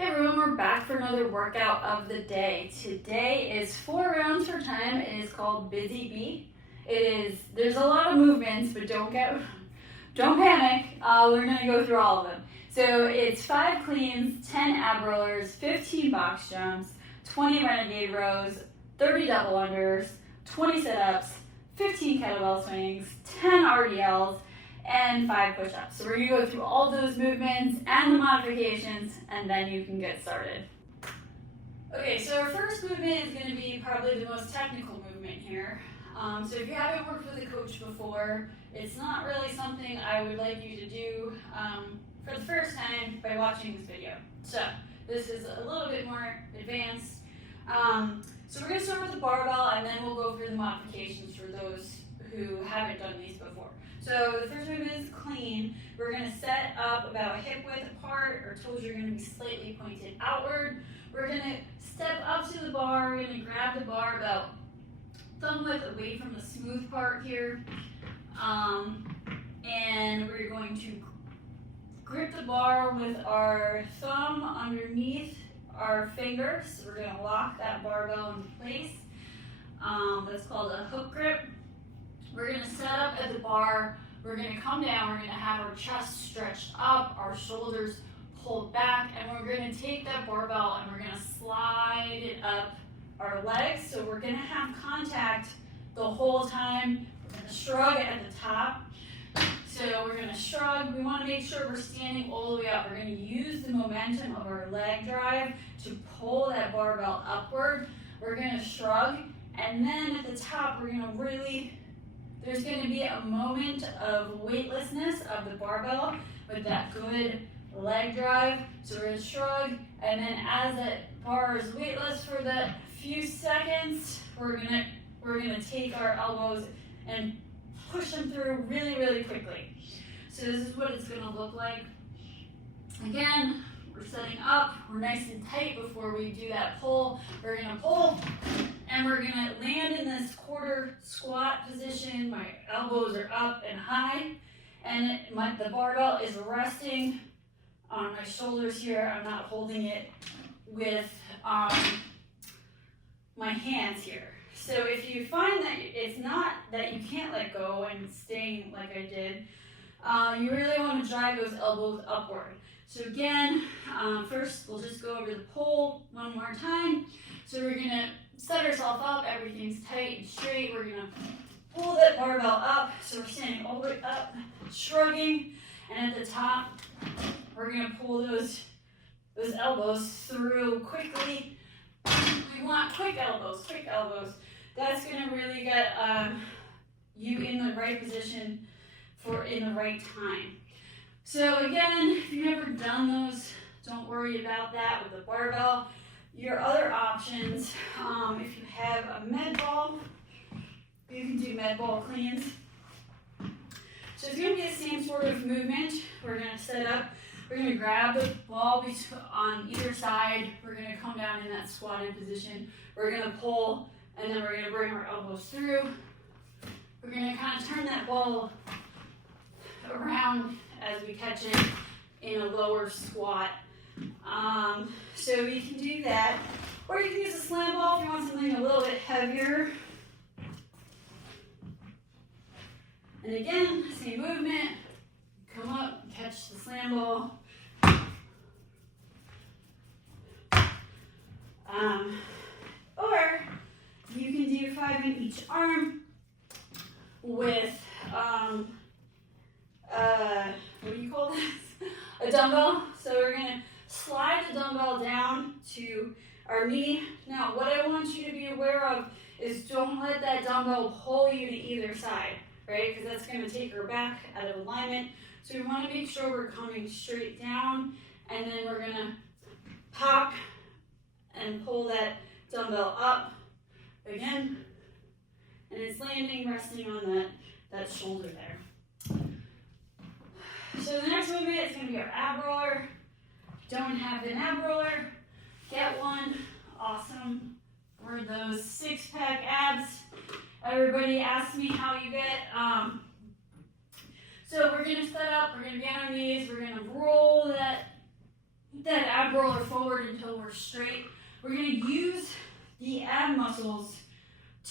Hey everyone, we're back for another workout of the day. Today is 4 rounds for 10. It is called Busy Bee. There's a lot of movements, but don't panic. We're gonna go through all of them. So it's 5 cleans, 10 ab rollers, 15 box jumps, 20 renegade rows, 30 double unders, 20 sit-ups, 15 kettlebell swings, 10 RDLs, and 5 push-ups. So we're going to go through all those movements and the modifications, and then you can get started. Okay, so our first movement is going to be probably the most technical movement here. So if you haven't worked with a coach before, it's not really something I would like you to do for the first time by watching this video. So this is a little bit more advanced. So we're going to start with the barbell, and then we'll go through the modifications for those who haven't done these before. So the first movement is clean. We're going to set up about hip width apart. Our toes are going to be slightly pointed outward. We're going to step up to the bar. We're going to grab the bar about thumb width away from the smooth part here. And we're going to grip the bar with our thumb underneath our fingers. We're going to lock that barbell into place. That's called a hook grip. We're going to set up at the bar, we're going to come down, we're going to have our chest stretched up, our shoulders pulled back, and we're going to take that barbell and we're going to slide it up our legs. So we're going to have contact the whole time. We're going to shrug at the top. So we're going to shrug. We want to make sure we're standing all the way up. We're going to use the momentum of our leg drive to pull that barbell upward. We're going to shrug, and then at the top, we're going to there's going to be a moment of weightlessness of the barbell with that good leg drive. So we're going to shrug, and then as that bar is weightless for the few seconds, we're going to take our elbows and push them through really, really quickly. So this is what it's going to look like. Again, we're setting up. We're nice and tight before we do that pull. We're going to pull, and we're going to land in this quarter squat position. My elbows are up and high, and the barbell is resting on my shoulders here. I'm not holding it with my hands here. So if you find that it's not that you can't let go and staying like I did, you really want to drive those elbows upward. So again, first we'll just go over the pull one more time. So we're going to set ourselves up, everything's tight and straight. We're going to pull that barbell up, so we're standing all the way up, shrugging, and at the top, we're going to pull those elbows through quickly. We want quick elbows. That's going to really get you in the right position in the right time. So again, if you've never done those, don't worry about that with the barbell. Your other options, if you have a med ball, you can do med ball cleans. So it's going to be the same sort of movement. We're going to set up, we're going to grab the ball on either side. We're going to come down in that squatted position. We're going to pull, and then we're going to bring our elbows through. We're going to kind of turn that ball around as we catch it in a lower squat. So you can do that, or you can use a slam ball if you want something a little bit heavier. And again, same movement. Come up, catch the slam ball. Or you can do 5 in each arm with what do you call this? A dumbbell. So we're going to slide the dumbbell down to our knee. Now, what I want you to be aware of is don't let that dumbbell pull you to either side, right? Because that's going to take our back out of alignment. So we want to make sure we're coming straight down, and then we're going to pop and pull that dumbbell up again, and it's landing, resting on that shoulder there. So the next movement is going to be our ab roller. Don't have an ab roller, get one. Awesome for those 6-pack abs. Everybody asks me how you get. So we're going to set up, we're going to be on our knees, we're going to roll that that ab roller forward until we're straight. We're going to use the ab muscles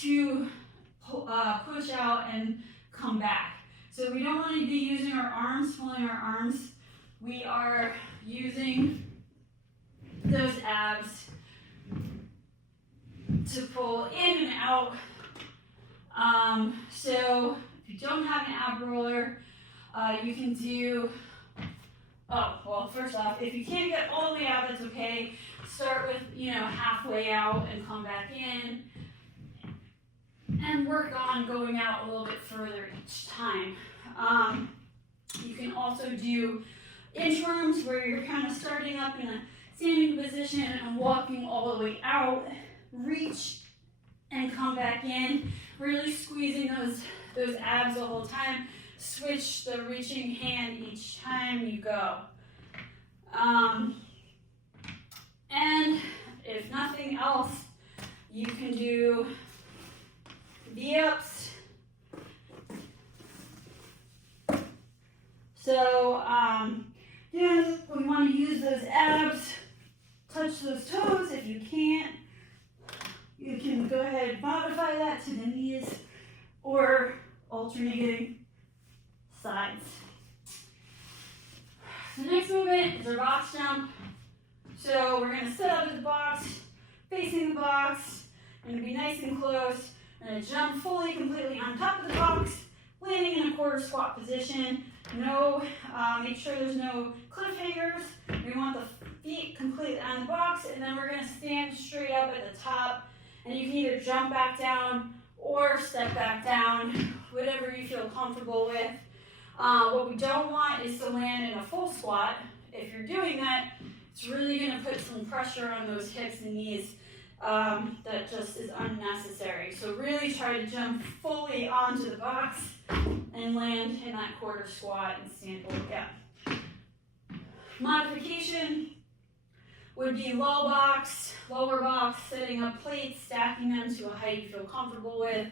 to push out and come back. So we don't want to be using our arms, pulling our arms. We are using those abs to pull in and out. So if you don't have an ab roller, you can do, first off, if you can't get all the way out, that's okay. Start with, halfway out and come back in. And work on going out a little bit further each time. You can also do inchworms where you're kind of starting up in a standing position and walking all the way out, reach and come back in, really squeezing those abs the whole time. Switch the reaching hand each time you go. And if nothing else, you can do V-ups. So, again, we want to use those abs, touch those toes. If you can't, you can go ahead and modify that to the knees or alternating sides. The next movement is a box jump. So we're going to set up in the box, facing the box. We're going to be nice and close. We're going to jump fully, completely on top of the box, landing in a quarter squat position. Make sure there's no cliffhangers. We want the feet completely on the box, and then we're going to stand straight up at the top. And you can either jump back down or step back down, whatever you feel comfortable with. What we don't want is to land in a full squat. If you're doing that, it's really going to put some pressure on those hips and knees that just is unnecessary. So really try to jump fully onto the box and land in that quarter squat and stand forward down. Modification would be lower box, setting up plates, stacking them to a height you feel comfortable with.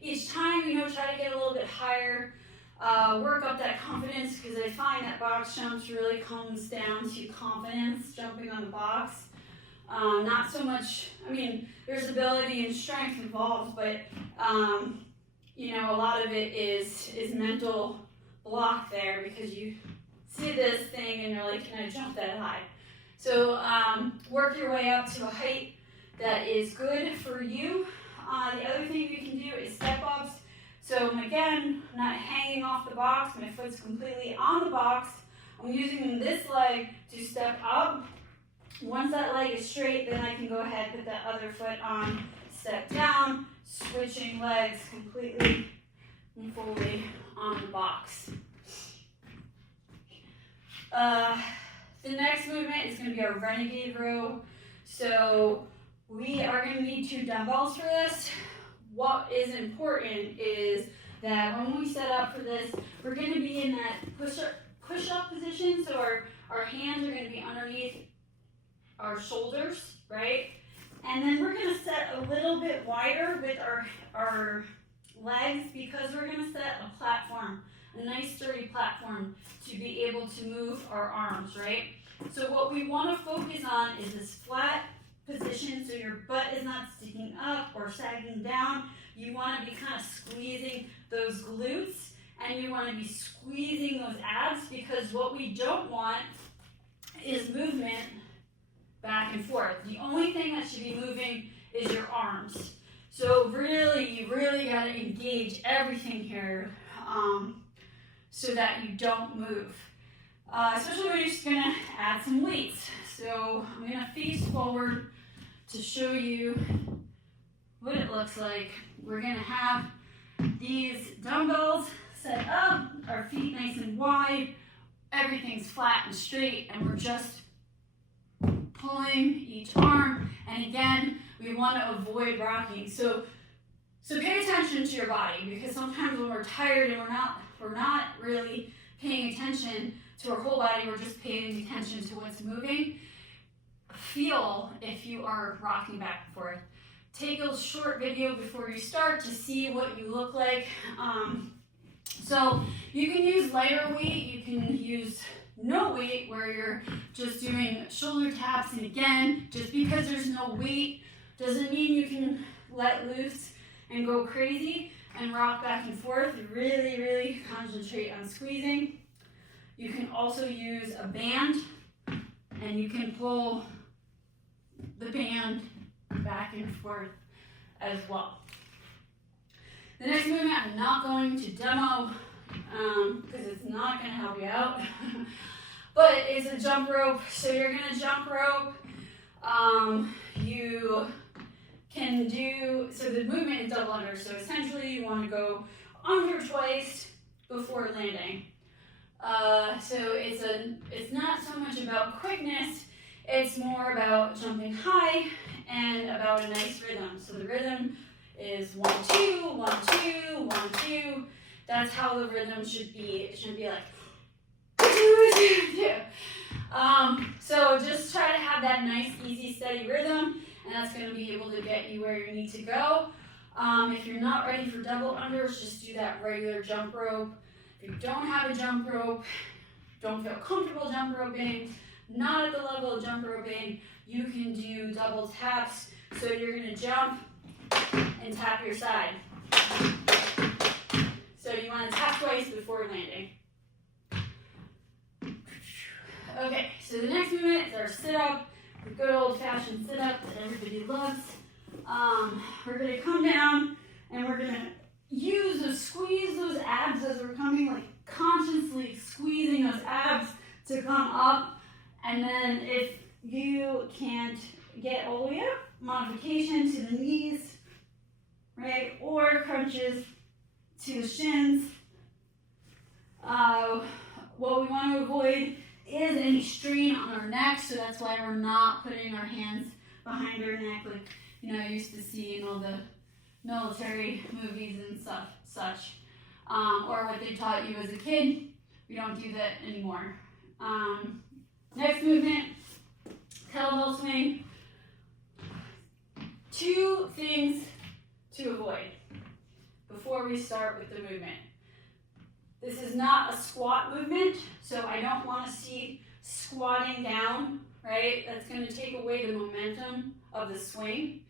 Each time, try to get a little bit higher. Work up that confidence, because I find that box jumps really comes down to confidence, jumping on the box. Not so much, there's ability and strength involved, but a lot of it is mental block there, because you see this thing and you're like, can I jump that high? So work your way up to a height that is good for you. The other thing you can do is step ups. So again, I'm not hanging off the box, my foot's completely on the box. I'm using this leg to step up. Once that leg is straight, then I can go ahead and put that other foot on, step down, switching legs completely and fully on the box. The next movement is going to be our renegade row. So we are going to need 2 dumbbells for this. What is important is that when we set up for this, we're going to be in that push-up position. So our hands are going to be underneath our shoulders, right? And then we're going to set a little bit wider with our legs, because we're going to set a platform, a nice sturdy platform, to be able to move our arms, right? So what we want to focus on is this flat position, so your butt is not sticking up or sagging down. You want to be kind of squeezing those glutes, and you want to be squeezing those abs, because what we don't want is movement back and forth. The only thing that should be moving is your arms. So you really got to engage everything here so that you don't move. Especially when you're just going to add some weights. So I'm going to face forward to show you what it looks like. We're going to have these dumbbells set up, our feet nice and wide, everything's flat and straight, and we're just pulling each arm. And again, we want to avoid rocking. So pay attention to your body, because sometimes when we're tired and we're not really paying attention to our whole body, we're just paying attention to what's moving. Feel if you are rocking back and forth. Take a short video before you start to see what you look like. So you can use lighter weight, you can use no weight, where you're just doing shoulder taps. And again, just because there's no weight doesn't mean you can let loose and go crazy and rock back and forth. You really, really concentrate on squeezing. You can also use a band, and you can pull the band back and forth as well. The next movement I'm not going to demo because it's not going to help you out, but it's a jump rope. So you're going to jump rope. You can do, so the movement is double under. So essentially you want to go under twice before landing. So it's not so much about quickness, it's more about jumping high and about a nice rhythm. So the rhythm is 1, 2, 1, 2, 1, 2. That's how the rhythm should be. It should be like 2, 2, 2. So just try to have that nice, easy, steady rhythm, and that's going to be able to get you where you need to go. If you're not ready for double unders, just do that regular jump rope. If you don't have a jump rope, don't feel comfortable jump roping, not at the level of jump roping, you can do double taps. So you're going to jump and tap your side. So you want to tap twice before landing. Okay, so the next movement is our sit-up, the good old-fashioned sit-up that everybody loves. We're going to come down and we're going to squeeze those abs as we're coming, like consciously squeezing those abs to come up. And then if you can't get all the way up, modification to the knees, right? Or crunches to the shins. What we want to avoid is any strain on our neck, so that's why we're not putting our hands behind our neck like, you know, I used to see in all the military movies and such. Or what they taught you as a kid. We don't do that anymore. Next movement, kettlebell swing. 2 things to avoid before we start with the movement. This is not a squat movement, so I don't want to see squatting down, right? That's going to take away the momentum of the swing.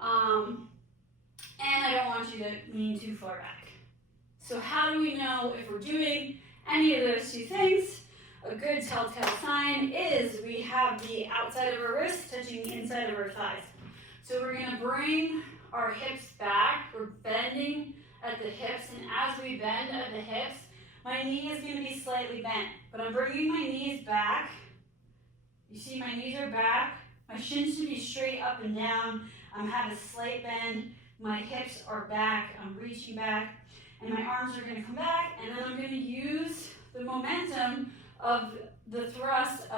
And I don't want you to lean too far back. So how do we know if we're doing any of those 2 things? A good telltale sign is we have the outside of our wrist touching the inside of our thighs. So we're going to bring our hips back. We're bending at the hips, and as we bend at the hips, my knee is going to be slightly bent, but I'm bringing my knees back. You see my knees are back. My shins should be straight up and down. I have a slight bend. My hips are back. I'm reaching back, and my arms are going to come back, and then I'm going to use the momentum of the thrust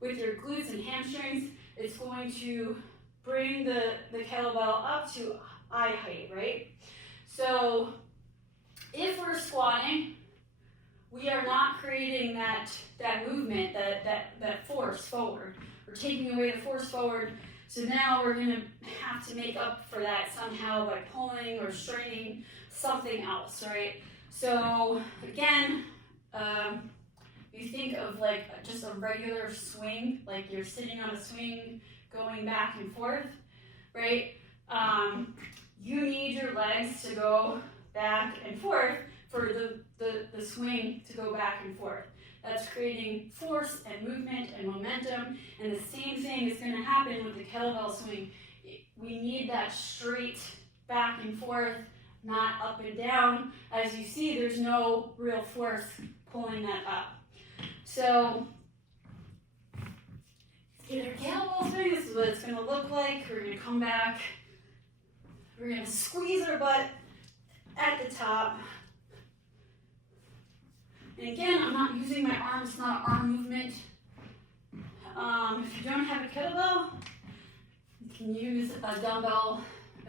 with your glutes and hamstrings. It's going to bring the kettlebell up to eye height, right? So if we're squatting, we are not creating that movement, that force forward. We're taking away the force forward. So now we're going to have to make up for that somehow by pulling or straining something else, right? So again, you think of like just a regular swing, like you're sitting on a swing going back and forth, right? You need your legs to go back and forth for the swing to go back and forth. That's creating force and movement and momentum, and the same thing is going to happen with the kettlebell swing. We need that straight back and forth, not up and down. As you see, there's no real force pulling that up. So, get our kettlebell swing. This is what it's going to look like. We're going to come back. We're going to squeeze our butt at the top. And again, I'm not using my arms, it's not an arm movement. If you don't have a kettlebell, you can use a dumbbell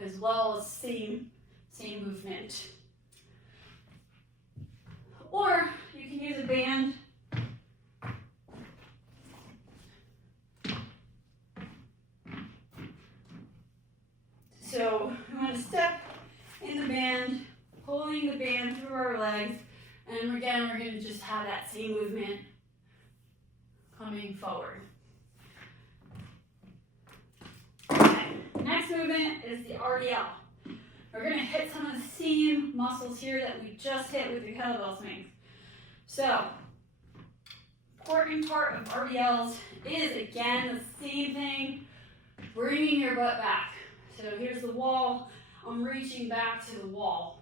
as well as same movement. Or you can use a band. So we want to step in the band, pulling the band through our legs, and again, we're going to just have that same movement coming forward. Okay, next movement is the RDL. We're gonna hit some of the same muscles here that we just hit with your kettlebell swings. So, important part of RDLs is, again, the same thing, bringing your butt back. So here's the wall, I'm reaching back to the wall.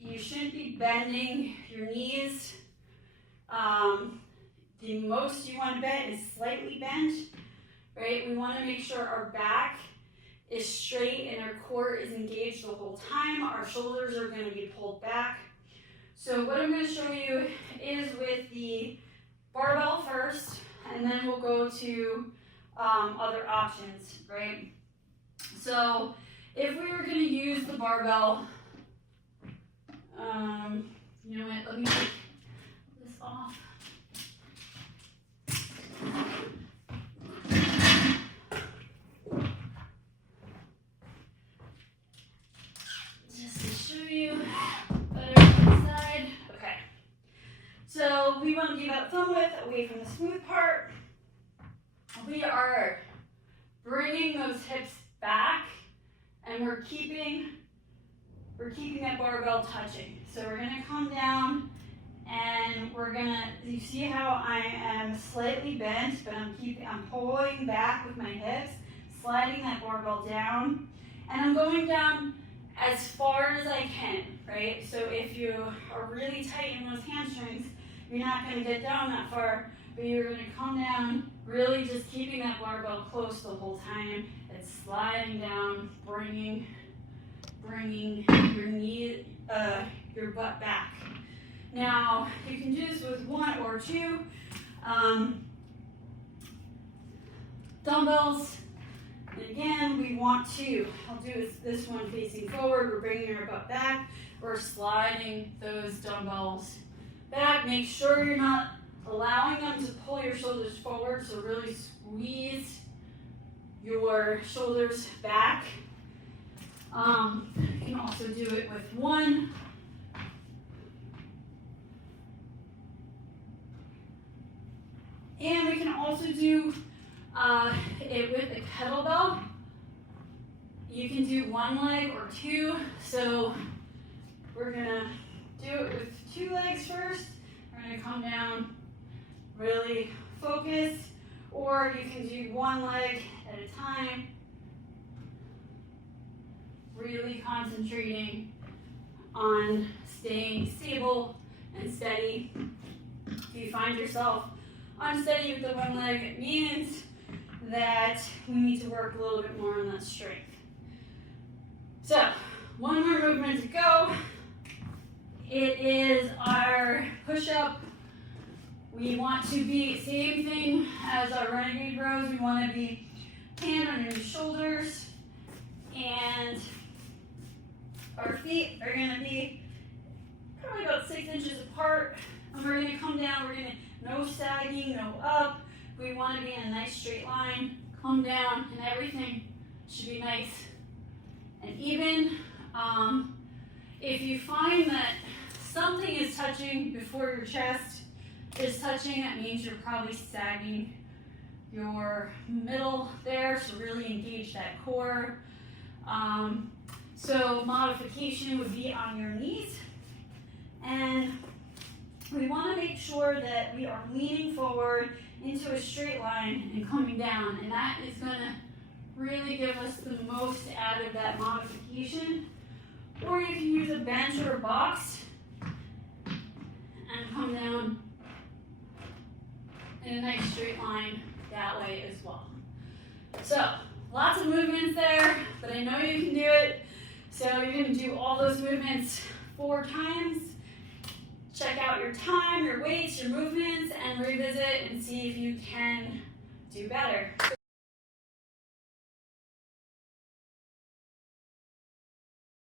You shouldn't be bending your knees. The most you want to bend is slightly bent, right? We want to make sure our back is straight and our core is engaged the whole time. Our shoulders are going to be pulled back. So what I'm going to show you is with the barbell first, and then we'll go to other options, right? So if we were going to use the barbell, you know what, let me take this off. Just to show you better on the side. Okay. So we want to be about thumb width away from the smooth part. We are bringing those hips back, and we're keeping that barbell touching. So we're gonna come down, and you see how I am slightly bent, but I'm pulling back with my hips, sliding that barbell down, and I'm going down as far as I can, right? So if you are really tight in those hamstrings, you're not gonna get down that far, but you're gonna come down, really just keeping that barbell close the whole time. It's sliding down, bringing your knee, your butt back. Now, you can do this with one or two dumbbells. And again, we want to, I'll do this one facing forward. We're bringing our butt back. We're sliding those dumbbells back. Make sure you're not allowing them to pull your shoulders forward. So really squeeze your shoulders back. You can also do it with one. And we can also do it with a kettlebell. You can do one leg or two. So we're gonna do it with two legs first. We're gonna come down, really focus, or you can do one leg at a time, really concentrating on staying stable and steady. If you find yourself unsteady with the one leg, it means that we need to work a little bit more on that strength. So, one more movement to go. It is our push-up. We want to be, same thing as our renegade rows, we want to be hand underneath shoulders, and our feet are going to be probably about 6 inches apart. And we're going to come down, no sagging, no up. We want to be in a nice straight line, come down, and everything should be nice and even. If you find that something is touching before your chest is touching, that means you're probably sagging your middle there, so really engage that core. So modification would be on your knees, and we want to make sure that we are leaning forward into a straight line and coming down, and that is going to really give us the most out of that modification. Or you can use a bench or a box and come down in a nice straight line that way as well. So lots of movements there, but I know you can do it. So you're going to do all those movements 4 times. Check out your time, your weights, your movements, and revisit and see if you can do better. So